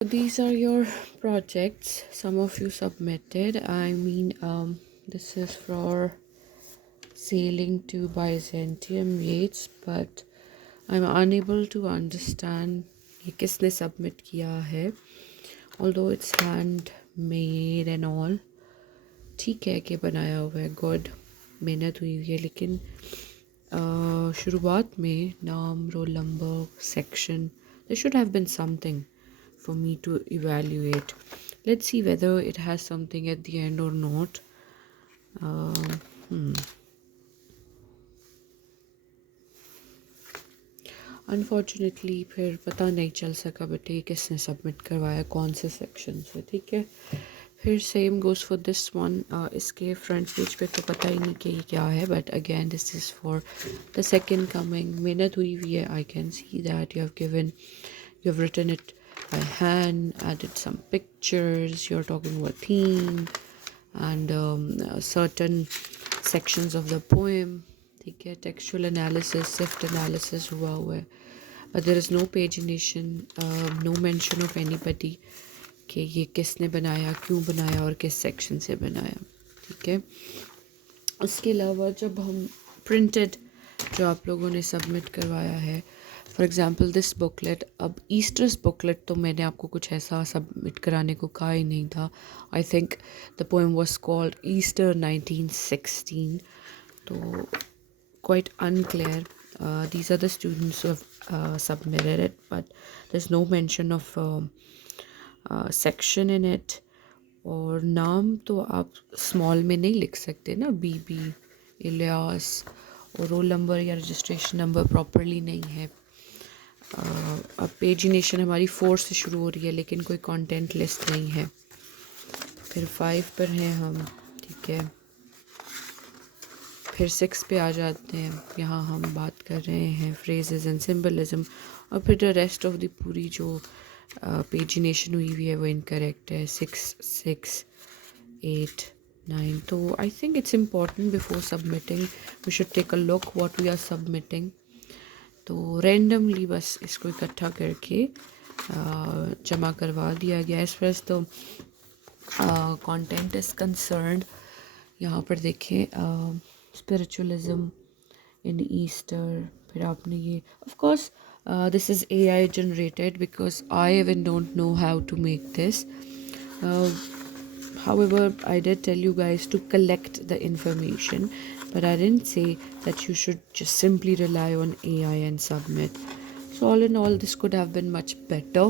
These are your projects. Some of you submitted. This is for sailing to Byzantium Yates, but I'm unable to understand ये किसने submit किया है. Although it's handmade and all, ठीक है कि बनाया हुआ है, good, मेहनत हुई हुई है, लेकिन शुरुआत में नाम, roll number, section, there should have been something for me to evaluate. Let's see whether it has something at the end or not. Unfortunately फिर पता नहीं चल सका बेटे किसने सबमिट करवाया कौन से सेक्शन से. ठीक है, फिर same goes for this one. इसके फ्रंट पेज पे तो पता ही नहीं कि ये क्या है, but again this is for the second coming. मेहनत हुई हुई है. I can see that you have written it by hand, added some pictures, you're talking about theme and certain sections of the poem. ठीक है, textual analysis, SIFT analysis हुआ है, but there is no pagination, no mention of anybody कि ये किसने बनाया, क्यों बनाया और किस सेक्शन से बनाया. ठीक है, उसके अलावा जब हम प्रिंटेड जो आप लोगों ने सबमिट करवाया है, फॉर एग्ज़ाम्पल दिस बुकलेट, अब ईस्टर्स बुकलेट तो मैंने आपको कुछ ऐसा सबमिट कराने को कहा ही नहीं था. I think the poem was called Easter 1916. तो quite unclear. These are the students who have submitted it, but there's no mention of section in it. और नाम तो आप स्मॉल में नहीं लिख सकते ना, बीबी इलियास, और रोल नंबर या रजिस्ट्रेशन नंबर प्रॉपरली नहीं है. अब पेजिनेशन हमारी 4 से शुरू हो रही है, लेकिन कोई कंटेंट लिस्ट नहीं है. फिर 5 पर हैं हम. ठीक है, फिर 6 पे आ जाते हैं. यहाँ हम बात कर रहे हैं फ्रेजेस एंड सिंबलिज्म, और फिर द रेस्ट ऑफ द पूरी जो पेजिनेशन हुई हुई है वो इनकरेक्ट है. 6, 6, 8, 9. तो I think it's important before submitting we should take a look what we are submitting. तो रैंडमली बस इसको इकट्ठा करके जमा करवा दिया गया. As far as the content is concerned, यहाँ पर देखें स्पिरिचुअलिज्म इन ईस्टर. फिर आपने ये of course this is AI generated because I even don't know how to make this. However, I did tell you guys to collect the information, but I didn't say that you should just simply rely on AI and submit. So all in all, this could have been much better.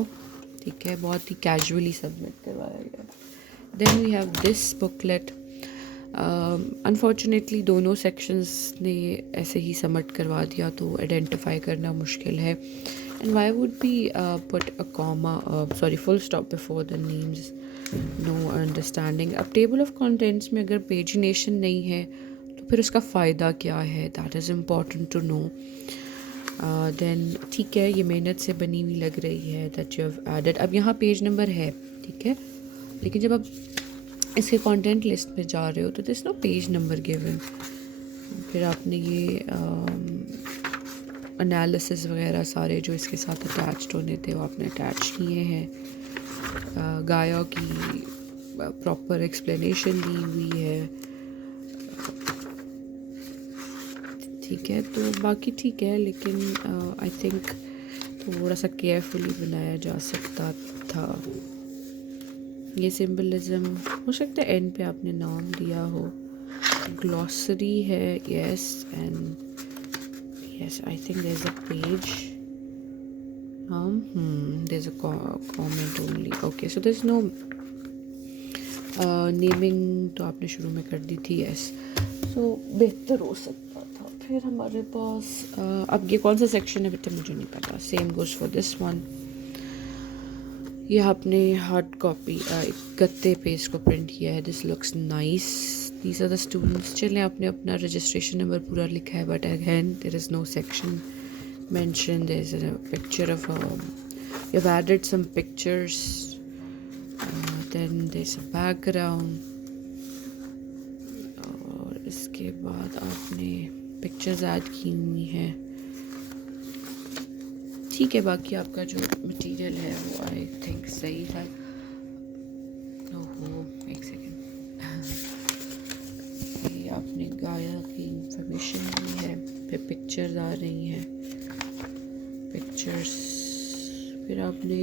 ठीक है, बहुत ही casually submit करवाया गया. Then we have this booklet. Unfortunately दोनों sections ने ऐसे ही submit करवा दिया, तो आइडेंटिफाई करना मुश्किल है. And why would be put a comma, sorry, full stop before the names, no understanding. अब टेबल ऑफ कंटेंट्स में अगर पेजिनेशन नहीं है तो फिर उसका फ़ायदा क्या है, that is important to know. Then ठीक है, ये मेहनत से बनी हुई लग रही है दैट यू हैव एडेड. अब यहाँ पेज नंबर है, ठीक है, लेकिन जब आप इसके कंटेंट लिस्ट पे जा रहे हो तो this no page number given. फिर आपने ये एनालिसिस वगैरह सारे जो इसके साथ अटैच्ड होने थे वो आपने अटैच किए हैं. गाया की प्रॉपर एक्सप्लेनेशन दी हुई है. ठीक है, तो बाकी ठीक है, लेकिन आई थिंक थोड़ा सा केयरफुली बनाया जा सकता था. ये सिंबलिज्म हो सकता है एंड पे आपने नाम दिया हो. ग्लॉसरी है, yes, and yes I think there is a page. There is a comment only. Okay, so there is no naming, तो आपने शुरू में कर दी थी, यस. सो बेहतर हो सकता था. फिर हमारे पास अब ये कौन सा सेक्शन है बेटा मुझे नहीं पता. Same goes for this one. ये आपने हार्ड कॉपी गत्ते पे इसको प्रिंट किया है. This looks nice. These are the students. चलें, आपने अपना रजिस्ट्रेशन नंबर पूरा लिखा है, but again there is no section mention. There is a picture of you have added some pictures, then there is a background, और इसके बाद आपने पिक्चर्स ऐड की हुई हैं. ठीक है, बाकी आपका जो मटेरियल है वो आई थिंक सही था। ओहो, एक सेकेंड, ये आपने गाया की इंफॉर्मेशन दी है, फिर पिक्चर्स आ रही हैं, पिक्चर्स, फिर आपने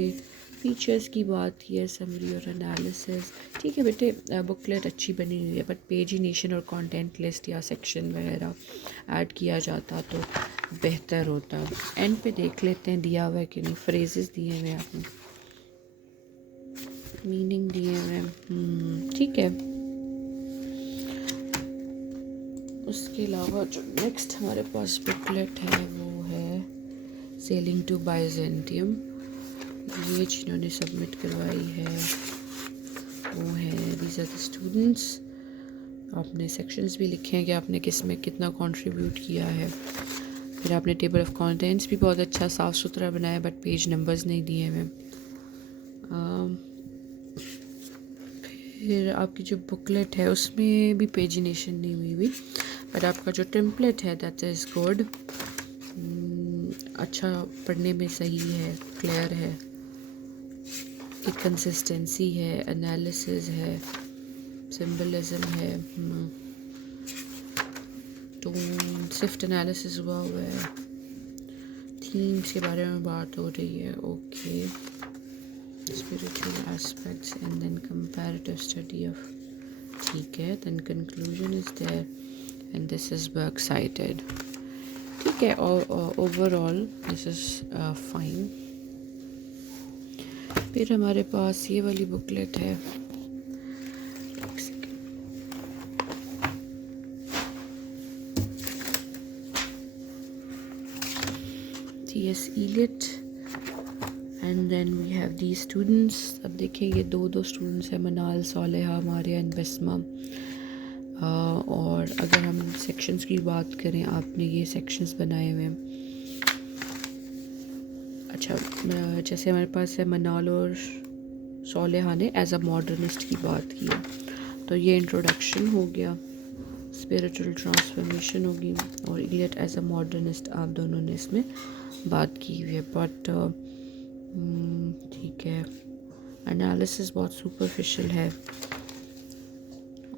फीचर्स की बात की है, समरी और एनालिसिस। ठीक है बेटे, बुकलेट अच्छी बनी हुई है, बट पेजिनेशन और कंटेंट लिस्ट या सेक्शन वगैरह ऐड किया जाता तो बेहतर होता। एंड पे देख लेते हैं दिया हुआ है कि नहीं, फ्रेजेस दिए हुए आपने, मीनिंग दिए हुए हैं, ठीक है। उसके अलावा जो नेक्स्ट हमारे पास बुकलेट है वो है सेलिंग टू बाइजेंटियम। ये जिन्होंने सबमिट करवाई है वो है दीज आर द स्टूडेंट्स। आपने सेक्शंस भी लिखे हैं कि आपने किस में कितना कंट्रीब्यूट किया है। फिर आपने टेबल ऑफ कंटेंट्स भी बहुत अच्छा साफ़ सुथरा बनाया, बट पेज नंबर्स नहीं दिए हुए। फिर आपकी जो बुकलेट है उसमें भी पेजिनेशन नहीं हुई हुई, बट आपका जो टेम्पलेट है दैट इज़ गुड, अच्छा पढ़ने में सही है, क्लियर है, एक कंसिस्टेंसी है, एनालिसिस है, सिंबलिज्म है, तो स्विफ्ट एनालिसिस हुआ है, थीम्स के बारे में बात हो रही है, okay, spiritual aspects and then comparative study of, ठीक है, then conclusion is there and this is work cited, ठीक है, ओवरऑल दिस इज फाइन। फिर हमारे पास ये वाली बुकलेट है, T.S. Eliot and then we have the students. अब देखिए ये दो स्टूडेंट्स हैं, मनाल, सालेहा, मारिया एंड बस्मा। और अगर हम सेक्शंस की बात करें, आपने ये सेक्शंस बनाए हुए हैं। अच्छा, जैसे हमारे पास है मनाल और सालेहा ने एज अ मॉडर्निस्ट की बात की है, तो ये इंट्रोडक्शन हो गया, स्पिरिचुअल ट्रांसफॉर्मेशन होगी, और इलियट एज अ मॉडर्निस्ट आप दोनों ने इसमें बात की हुई है, बट ठीक है, एनालिसिस बहुत सुपरफिशियल है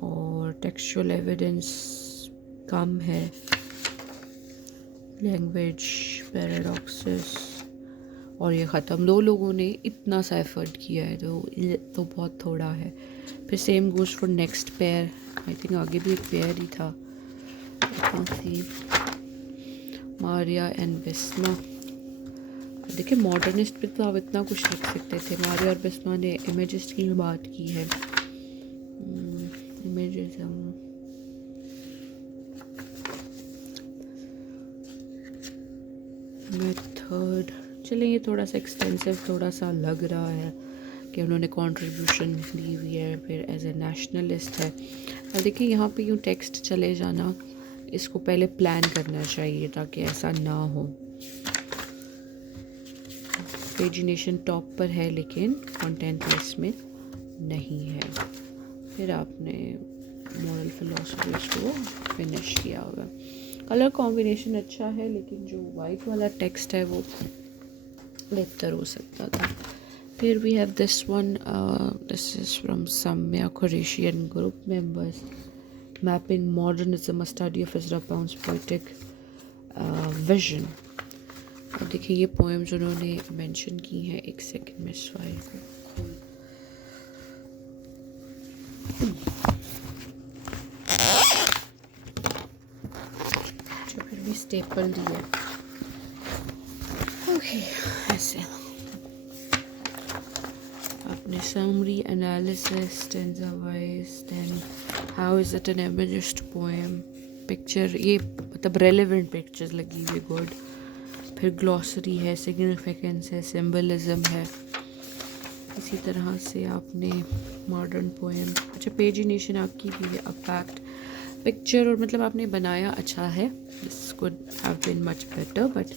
और टेक्सचुअल एविडेंस कम है, लैंग्वेज पैराडॉक्सेस, और ये ख़त्म। दो लोगों ने इतना सा एफर्ट किया है तो बहुत थोड़ा है। फिर same goes for next pair, I think आगे भी एक पेयर ही था, मारिया एंड बिस्मा। देखिए मॉडर्निस्ट पे तो आप इतना कुछ लिख सकते थे, मारिया और बिस्मा ने इमेजिस्ट की बात की है, इमेजिज्म, मेथड, चलिए ये थोड़ा सा एक्सटेंसिव थोड़ा सा लग रहा है कि उन्होंने कंट्रीब्यूशन दी हुई है, फिर एज ए नेशनलिस्ट है। अब देखिए यहाँ पे यूँ टेक्स्ट चले जाना, इसको पहले प्लान करना चाहिए ताकि ऐसा ना हो। पेजिनेशन टॉप पर है लेकिन कंटेंट लिस्ट में नहीं है। फिर आपने मॉरल फिलोसफीज को फिनिश किया हुआ। कलर कॉम्बिनेशन अच्छा है, लेकिन जो वाइट वाला टेक्स्ट है वो बेहतर हो सकता था। फिर we have this one, this is from सम्या कुरैशियन group members, mapping modernism, a study of Ezra Pound's poetic vision. अब देखिए ये पोएम्स उन्होंने मेंशन की हैं, एक सेकंड में इस फाइल को जो फिर भी स्टेपल दी है, ओके, ऐसे आपने summary, analysis, stanza wise, then how is it an imagist poem, picture, ये मतलब रेलेवेंट पिक्चर्स लगी हुई, गुड। फिर ग्लॉसरी है, सिग्निफिकेंस है, सिंबलिज्म है। इसी तरह से आपने मॉडर्न पोएम, अच्छा पेजिनेशन आपकी भी है, अफैक्ट, पिक्चर, और मतलब आपने बनाया अच्छा है, this could have been much better, but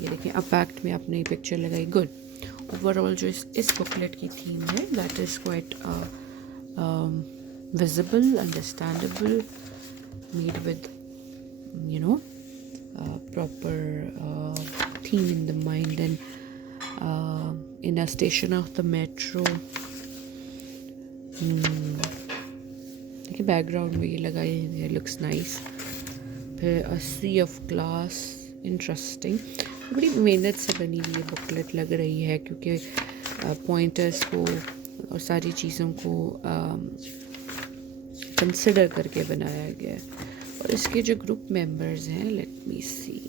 ये देखिए अफैक्ट में आपने पिक्चर लगाई, गुड। ओवरऑल जो इस बुकलेट की थीम है that is quite visible, understandable, made with you know proper theme in the mind. Then in a station of the metro, देखिए बैकग्राउंड में ये लगाई है, लुक्स नाइस. फिर अ सी ऑफ ग्लास, इंटरेस्टिंग. बड़ी मेहनत से बनी हुई ये बुकलेट लग रही है, क्योंकि पॉइंटर्स को और सारी चीज़ों को कंसिडर करके बनाया गया है. और इसके जो ग्रुप मेंबर्स हैं, लेट मी सी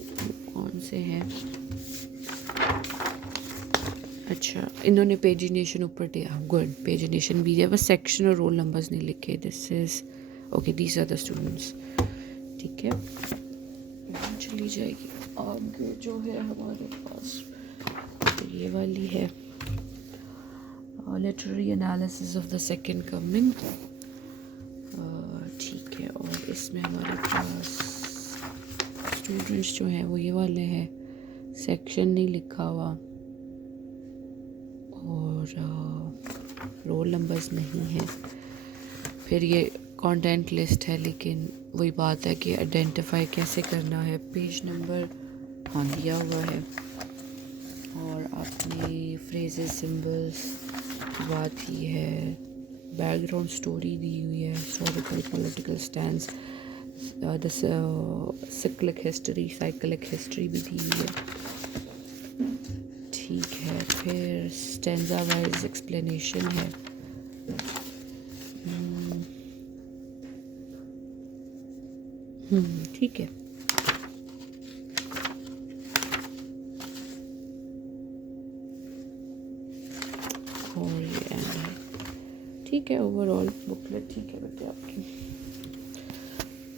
कौन से हैं. अच्छा, इन्होंने पेजिनेशन ऊपर दिया. गुड, पेजिनेशन भी दिया, बस सेक्शन और रोल नंबर्स नहीं लिखे. This is okay, these are the students. ठीक है, चली जाएगी आगे. जो है हमारे पास तो ये वाली है, literary analysis of the second coming. ठीक है, और इसमें हमारे पास स्टूडेंट्स जो हैं वो ये वाले हैं, सेक्शन नहीं लिखा हुआ और रोल नंबर्स नहीं हैं. फिर ये कंटेंट लिस्ट है, लेकिन वही बात है कि आइडेंटिफाई कैसे करना है. पेज नंबर हाँ दिया हुआ है, और आपने फ्रेजेस, सिंबल्स की बात ही है. बैकग्राउंड स्टोरी दी हुई है, historical political stands, the cyclic history भी दी हुई है. ठीक है, फिर स्टैंजा वाइज एक्सप्लेनेशन है. ठीक है. और ये एंड है. ठीक है, ओवरऑल बुकलेट ठीक है बेटे आपकी.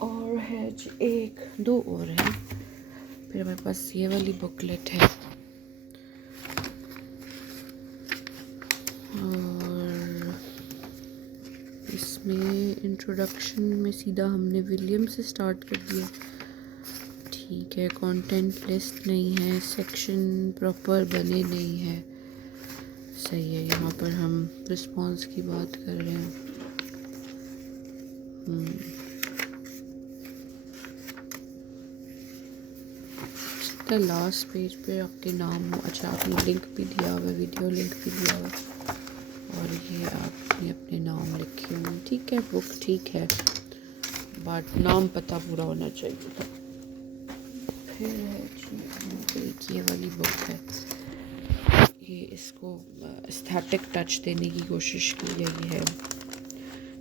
और है जी एक दो और है. फिर हमारे पास ये वाली बुकलेट है, और इसमें इंट्रोडक्शन में सीधा हमने विलियम से स्टार्ट कर दिया. ठीक है, कंटेंट लिस्ट नहीं है, सेक्शन प्रॉपर बने नहीं है. सही है, यहाँ पर हम रिस्पॉन्स की बात कर रहे हैं. लास्ट पेज पे आपके नाम हो. अच्छा, आपने लिंक भी दिया हुआ, वीडियो लिंक भी दिया हुआ, और ये आपने अपने नाम लिखे हुए. ठीक है, बुक ठीक है, बट नाम पता पूरा होना चाहिए था. फिर है जी एक ये वाली बुक है. ये इसको एस्थेटिक टच देने की कोशिश की गई है,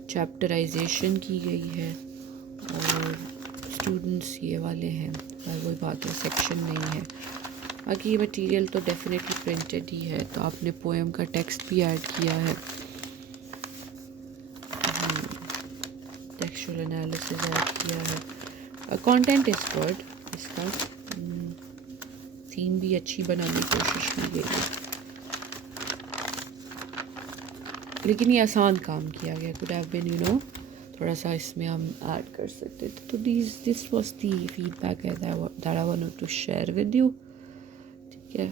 चैप्टराइजेशन की गई है, और स्टूडेंट्स ये वाले हैं. और वही बात है, सेक्शन नहीं है. बाकी ये मटेरियल तो डेफिनेटली प्रिंटेड ही है, तो आपने पोएम का टेक्स्ट भी ऐड किया है, टेक्सचुअल एनालिसिस ऐड किया है. कंटेंट इज गुड, इसका थीम भी अच्छी बनाने की कोशिश की गई है, लेकिन ये आसान काम किया गया. कुड हैव बीन थोड़ा सा इसमें हम ऐड कर सकते थे. तो this was the feedback that I wanted to share with you. ठीक है.